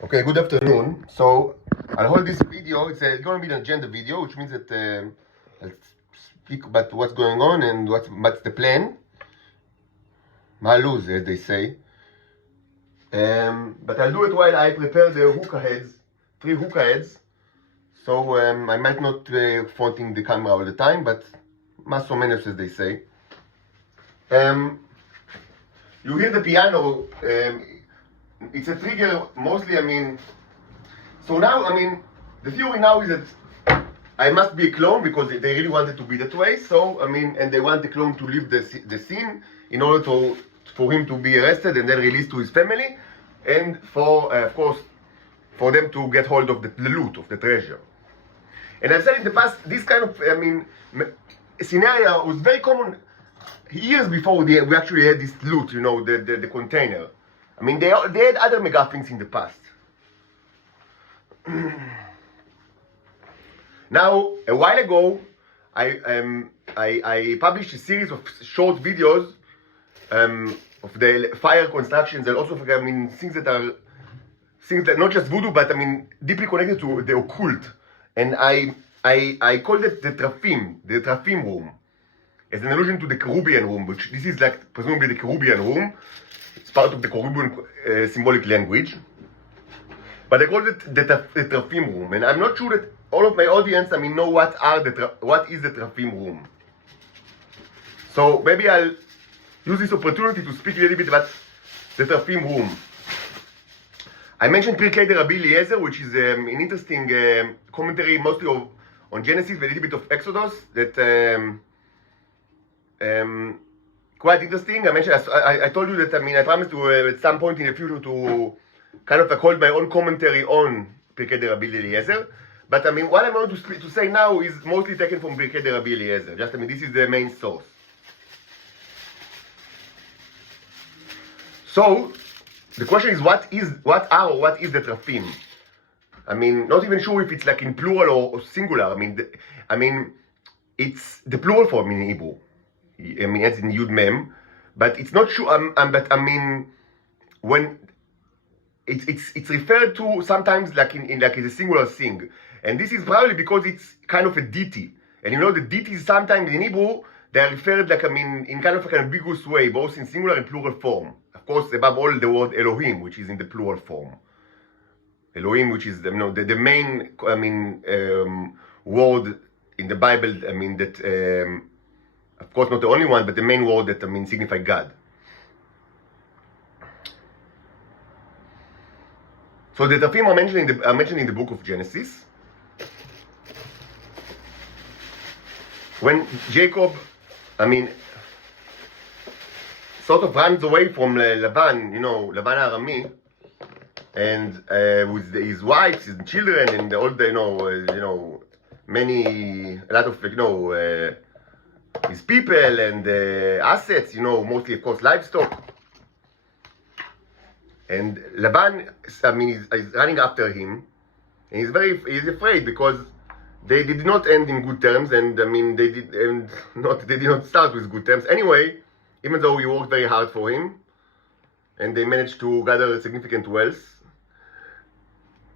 Okay, good afternoon. So I'll hold this video. It's going to be an agenda video, which means that I'll speak about what's going on and what's the plan. Maluz, as they say. But I'll do it while I prepare the hookah heads, 3 hookah heads. So I might not fronting the camera all the time, but más o menos, as they say. You hear the piano. It's a trigger mostly. So now, the theory now is that I must be a clone because they really wanted to be that way. So, and they want the clone to leave the scene in order for him to be arrested and then released to his family, and for, of course, for them to get hold of the loot, of the treasure. And I've said in the past, this kind of, scenario was very common years before we actually had this loot, the container. They had other MacGuffins in the past. Now, a while ago, I published a series of short videos of the fire constructions and also things that not just voodoo, but deeply connected to the occult. And I called it the Trafim room, as an allusion to the Caribbean room, which this is like presumably the Caribbean room. It's part of the Caribbean symbolic language. But I called it the Trafim room, and I'm not sure that all of my audience, know what is the Trafim room. So maybe I'll use this opportunity to speak a little bit about the Trafim room. I mentioned Pirkei de Rabbi Eliezer, which is an interesting commentary, mostly on Genesis, a little bit of Exodus, that quite interesting. I told you that I promised to at some point in the future to kind of hold my own commentary on Pirkei de Rabbi Eliezer. But what I'm going to say now is mostly taken from Pirkei de Rabbi Eliezer. This is the main source. So the question is, what is the Trafim? Not even sure if it's like in plural or singular. It's the plural form in Hebrew. It's in Yud Mem, but it's not sure. When it's referred to sometimes like in a singular thing, and this is probably because it's kind of a deity. And the deities sometimes in Hebrew they are referred in kind of an ambiguous way, both in singular and plural form. Of course, above all, the word Elohim, which is in the plural form. Elohim, which is the main word in the Bible. That. Of course, not the only one, but the main word that signify God. So the Trafim are mentioned in the book of Genesis. When Jacob, sort of runs away from Laban, Laban Arami, and with his wives, his children, and all the, a lot of, his people and assets, mostly of course livestock. And Laban, is running after him, and he's afraid because they did not end in good terms, and they did not start with good terms. Anyway, even though he worked very hard for him, and they managed to gather significant wealth,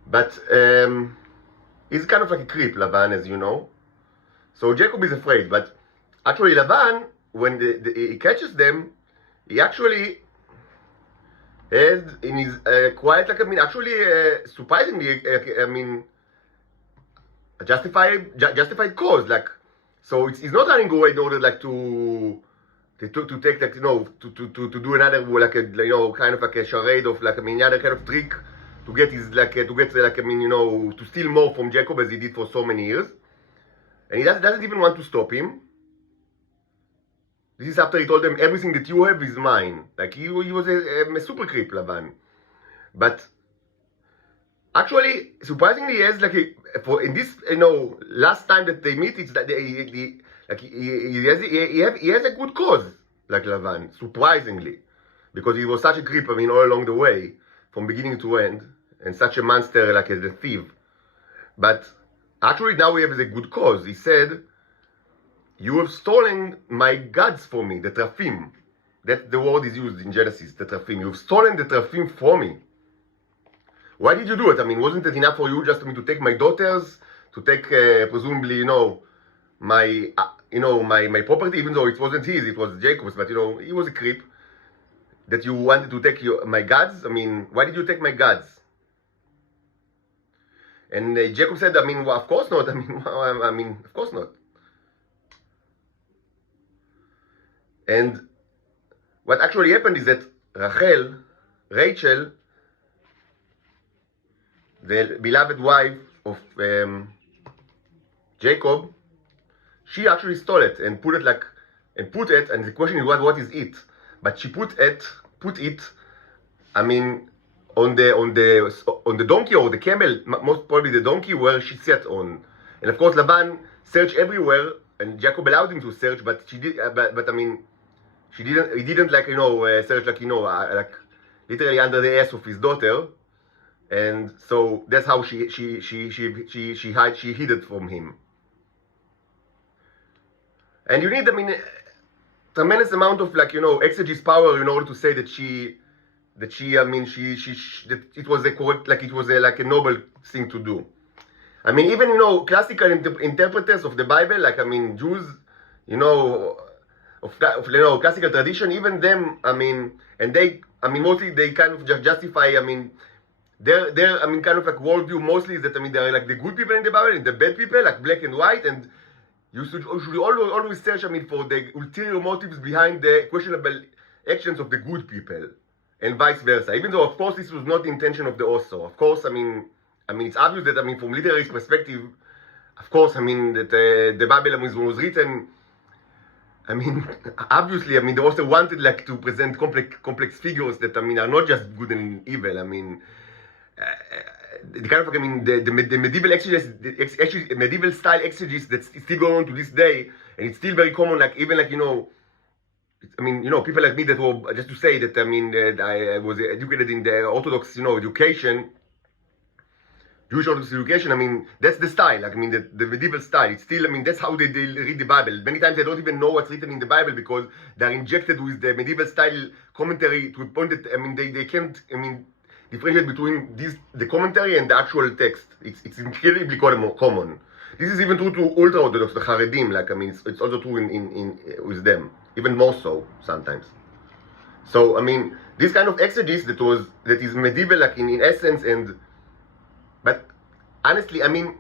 but he's kind of like a creep, Laban, as you know. So Jacob is afraid, but actually, Laban, when he catches them, he actually has in his surprisingly, a justified cause. So he's not running away in order to take to do another kind of like a charade of another kind of trick to get to steal more from Jacob as he did for so many years, and he doesn't even want to stop him. This is after he told them, everything that you have is mine. He was a super creep, Laban. But actually, surprisingly, he has in this last time that they meet, it's that he has a good cause, like Laban, surprisingly, because he was such a creep. All along the way, from beginning to end, and such a monster as a thief. But actually, now we have a good cause. He said, "You have stolen my gods for me, the Trafim." That the word is used in Genesis, the Trafim. You've stolen the Trafim from me. Why did you do it? I mean, wasn't it enough for you just to take my daughters, to take presumably, my my property, even though it wasn't his, it was Jacob's, but he was a creep. That you wanted to take my gods? I mean, why did you take my gods? And Jacob said, I mean, well, of course not. I mean, of course not. And what actually happened is that Rachel, the beloved wife of Jacob, she actually stole it and put it, and the question is what is it? But she put it, I mean, on the donkey or the camel, most probably the donkey where she sat on. And of course Laban searched everywhere, and Jacob allowed him to search, but he didn't search like literally under the ass of his daughter. And so that's how she hid it from him. And you need, tremendous amount of exegesis power in order to say that it was a correct, it was a noble thing to do. I mean, even classical interpreters of the Bible, Jews, of classical tradition, even them, and they, mostly they kind of just justify, their kind of worldview mostly is that there are the good people in the Bible and the bad people, black and white, and you should always search, for the ulterior motives behind the questionable actions of the good people, and vice versa. Even though, of course, this was not the intention of the author. Of course, it's obvious that, from literary perspective, of course, that the Bible was written. Obviously, the author wanted to present complex figures that are not just good and evil. The kind of the medieval exegesis, actually medieval style exegesis that's still going on to this day, and it's still very common. People like me that were, just to say that that I was educated in the Orthodox education, Jewish Orthodox education. That's the style. The medieval style. It's still. That's how they read the Bible. Many times they don't even know what's written in the Bible because they're injected with the medieval style commentary to a point that they can't. Differentiate between the commentary and the actual text. It's incredibly common. This is even true to ultra-Orthodox, the Haredim. It's also true in with them, even more so sometimes. So this kind of exegesis that is medieval, in essence, but honestly, admittingly,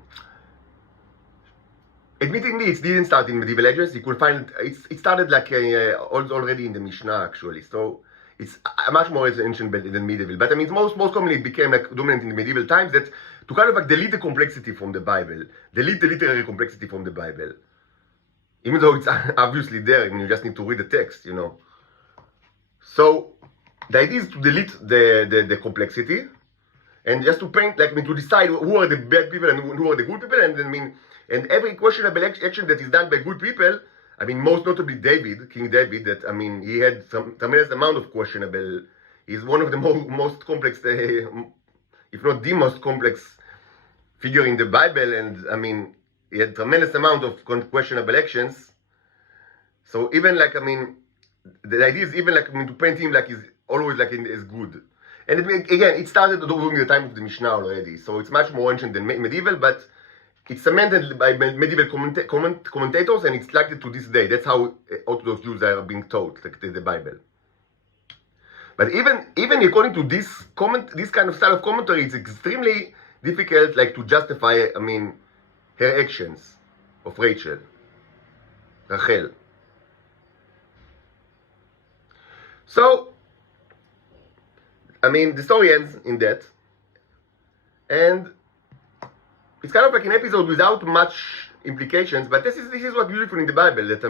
it didn't start in medieval ages. You could find it started already in the Mishnah actually. So. It's much more ancient than medieval, but most commonly it became dominant in the medieval times, that to kind of delete the complexity from the Bible, delete the literary complexity from the Bible, even though it's obviously there. You just need to read the text, So the idea is to delete the complexity, and just to paint, to decide who are the bad people and who are the good people, and every questionable action that is done by good people. Most notably King David, that, he had some tremendous amount of questionable. He's one of the most complex, if not the most complex figure in the Bible, and, he had tremendous amount of questionable actions. So even, the idea is even, to paint him, is always, as good. And again, it started during the time of the Mishnah already, so it's much more ancient than medieval, but it's cemented by medieval commentators, and it's likely to this day. That's how Orthodox Jews are being taught, the Bible. But even according to this kind of style of commentary, it's extremely difficult, to justify, her actions of Rachel. So, the story ends in that, and it's kind of like an episode without much implications, but this is what's beautiful in the Bible, that,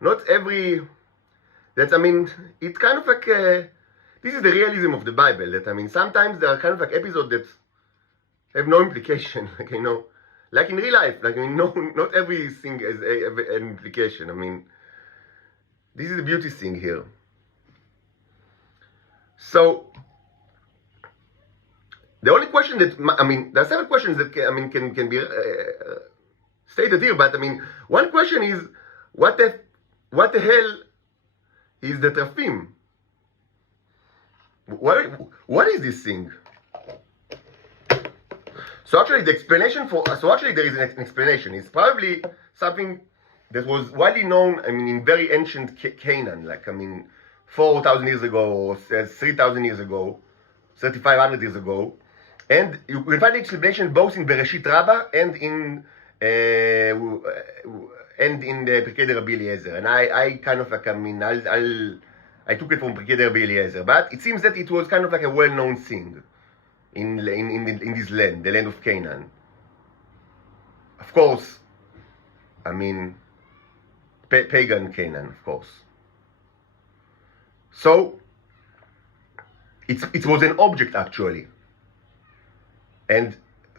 not every, it's kind of this is the realism of the Bible, that, sometimes there are kind of episodes that have no implication, like in real life, not everything has an implication. This is the beauty thing here. So, the only question that, there are several questions that, can be stated here, but, one question is, what the hell is the Trafim? What is this thing? So actually there is an explanation. It's probably something that was widely known, in very ancient Canaan, 4,000 years ago, or 3,000 years ago, 3,500 years ago. And you will find the explanation both in Bereshit Rabbah and in the Pirkei de Rabbi Eliezer. And I kind of I took it from Pirkei de Rabbi Eliezer, but it seems that it was kind of like a well-known thing in this land, the land of Canaan. Of course, pagan Canaan, of course. So it was an object actually, and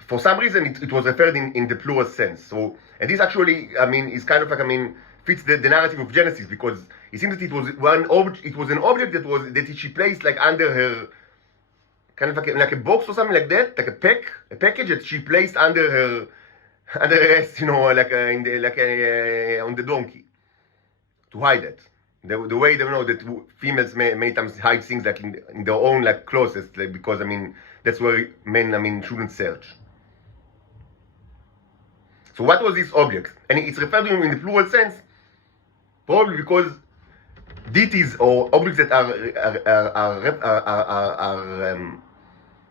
for some reason it was referred in the plural sense. So, and this actually is kind of like fits the narrative of Genesis, because it seems that it was an object that she placed like under her, kind of like a box or something like that, like a package that she placed under her rest, on the donkey, to hide it. The way they know that females may times hide things like in their own like closest, because that's where men shouldn't search. So what was this object? And it's referred to in the plural sense, probably because deities or objects that are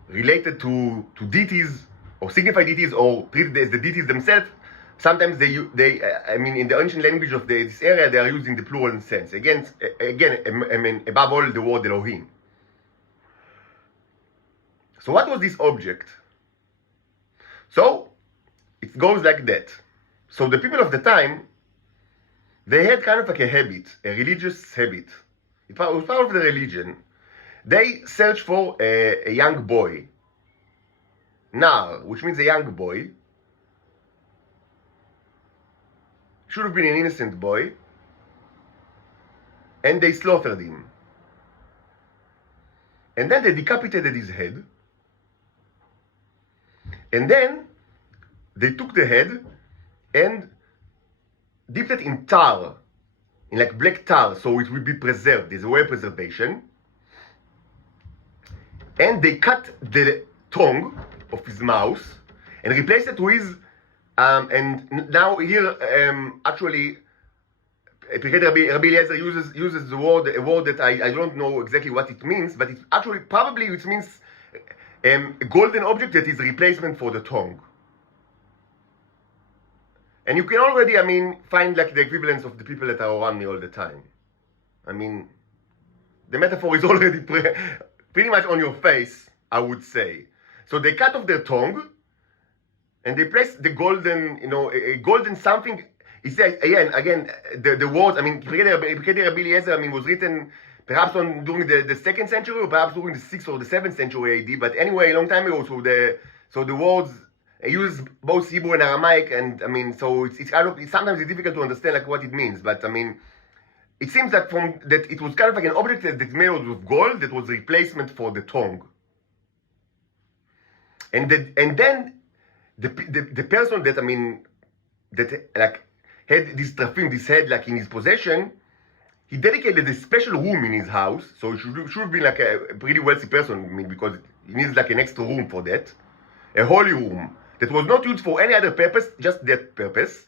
related to deities or signify deities or treated as the deities themselves. Sometimes they in the ancient language of this area, they are used in the plural sense. Again, above all, the word Elohim. So what was this object? So it goes like that. So the people of the time, they had kind of like a habit, a religious habit. It was part of the religion. They searched for a young boy, Nar, which means a young boy. Should have been an innocent boy, and they slaughtered him. And then they decapitated his head, and then they took the head and dipped it in tar, in like black tar, so it will be preserved. There's a way of preservation. And they cut the tongue of his mouth and replaced it with and now here actually Pirkei Rabbi Eliezer uses a word that I don't know exactly what it means, but it actually probably it means a golden object that is a replacement for the tongue. And you can already find like the equivalence of the people that are around me all the time. The metaphor is already pretty much on your face, I would say. So they cut off their tongue, and they place the golden, a golden something. It's again, the words. Pirkei Rabbi Eliezer, was written perhaps during the 2nd century, or perhaps during the 6th or the 7th century AD. But anyway, a long time ago. So the words use both Hebrew and Aramaic, and so it's kind of sometimes it's difficult to understand like what it means. But it seems that it was kind of like an object that's made out of gold that was a replacement for the tongue. And then the person that that like had this Trafim, this head like in his possession, he dedicated a special room in his house. So it should be like a pretty wealthy person, because he needs like an extra room for that, a holy room that was not used for any other purpose, just that purpose.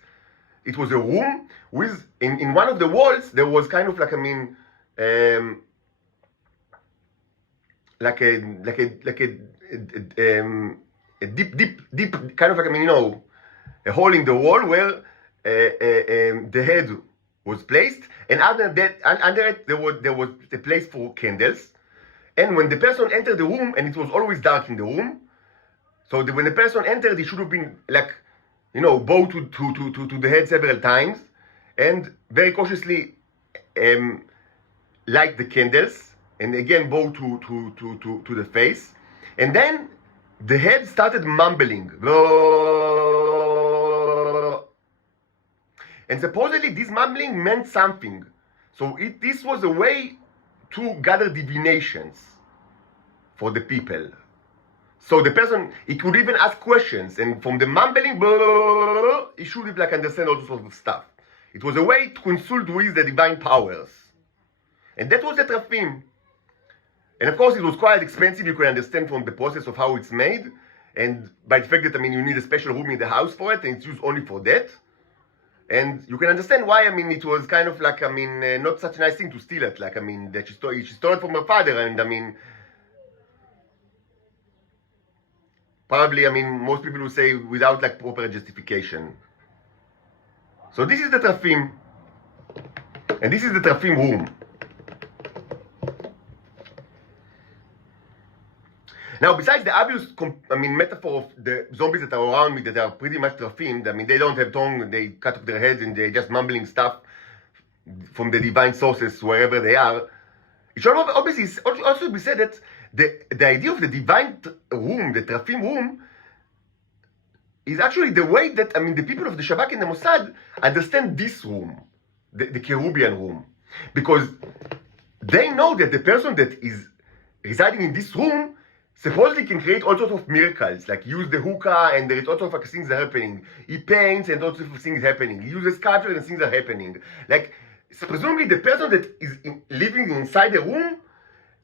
It was a room with in one of the walls there was kind of like a deep kind of like a hole in the wall where the head was placed, and under it there was a place for candles. And when the person entered the room, and it was always dark in the room, so when the person entered, he should have been like bow to the head several times, and very cautiously light the candles, and again bow to the face, and then the head started mumbling, and supposedly this mumbling meant something. So this was a way to gather divinations for the people. So the person, he could even ask questions, and from the mumbling, he should have understand all sorts of stuff. It was a way to consult with the divine powers, and that was the Trafim. And of course, it was quite expensive. You can understand from the process of how it's made, and by the fact that, I mean, you need a special room in the house for it, and it's used only for that. And you can understand why, I mean, it was kind of like, I mean, not such a nice thing to steal it. Like, I mean, that she stole it from her father, and I mean, probably, I mean, most people will say without like proper justification. So this is the Trafim, and this is the Trafim room. Now, besides the obvious, I mean, metaphor of the zombies that are around me that are pretty much Trafim, I mean, they don't have tongue, they cut off their heads, and they're just mumbling stuff from the divine sources wherever they are. It should obviously also be said that the idea of the divine room, the Trafim room, is actually the way that, I mean, the people of the Shabak and the Mossad understand this room, the Kerubian room. Because they know that the person that is residing in this room supposedly can create all sorts of miracles, like use the hookah and there is all sorts of things are happening. He paints and all sorts of things happening. He uses sculpture and things are happening. Like, so presumably the person that is living inside the room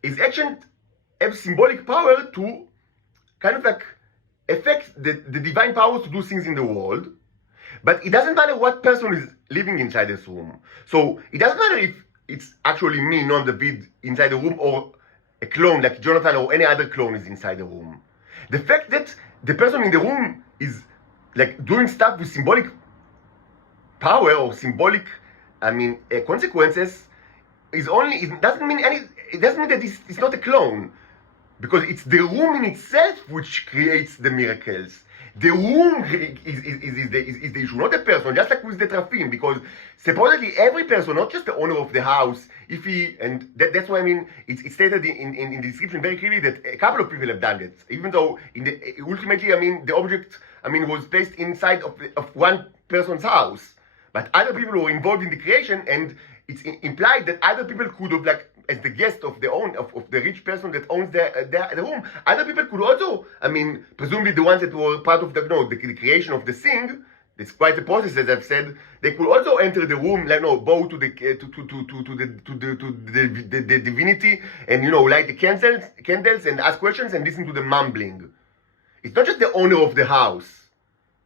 is actually have symbolic power to kind of like affect the divine powers to do things in the world. But it doesn't matter what person is living inside this room. So it doesn't matter if it's actually me, Noam David, inside the room, or a clone like Jonathan or any other clone is inside the room. The fact that the person in the room is like doing stuff with symbolic power or symbolic, I mean, consequences is only, it doesn't mean that it's not a clone. Because it's the room in itself which creates the miracles. The room is the issue, not the person, just like with the Trafim. Because supposedly every person, not just the owner of the house, if he, and that's why I mean, it's stated in the description very clearly that a couple of people have done it. Even though ultimately, I mean, the object, I mean, was placed inside of one person's house. But other people were involved in the creation, and it's implied that other people could have, like, as the guest of the rich person that owns the room, other people could also, I mean, presumably the ones that were part of the creation of the thing. It's quite a process, as I've said. They could also enter the room, like, bow to the divinity, and light the candles and ask questions and listen to the mumbling. It's not just the owner of the house;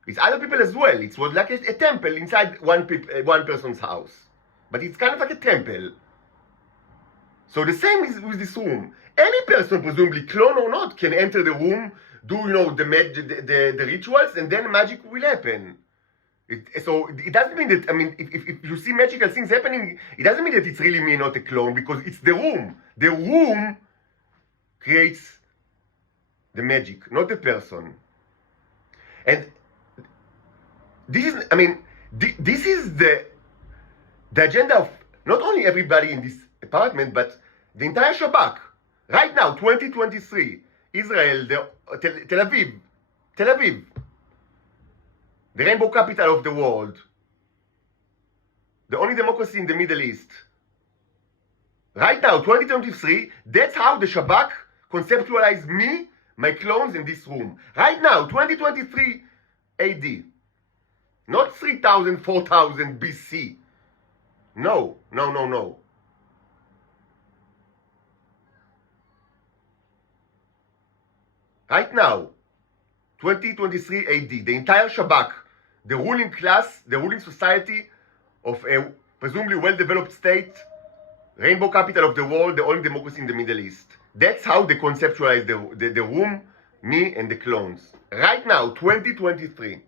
it's other people as well. It was like a temple inside one person's house, but it's kind of like a temple. So the same is with this room. Any person, presumably clone or not, can enter the room, do the rituals, and then magic will happen. So it doesn't mean that, I mean, if you see magical things happening, it doesn't mean that it's really me, not a clone, because it's the room. The room creates the magic, not the person. And this is, I mean, this is the agenda of not only everybody in this apartment, but the entire Shabak. Right now, 2023, Israel, Tel Aviv, the rainbow capital of the world, the only democracy in the Middle East. Right now, 2023, that's how the Shabak conceptualized me, my clones in this room. Right now, 2023 AD. Not 3000, 4000 BC. No. Right now, 2023 AD, the entire Shabak, the ruling class, the ruling society of a presumably well-developed state, rainbow capital of the world, the only democracy in the Middle East. That's how they conceptualize the room, me and the clones. Right now, 2023.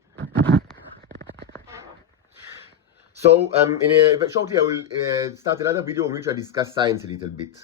So, shortly I will start another video in which I discuss science a little bit.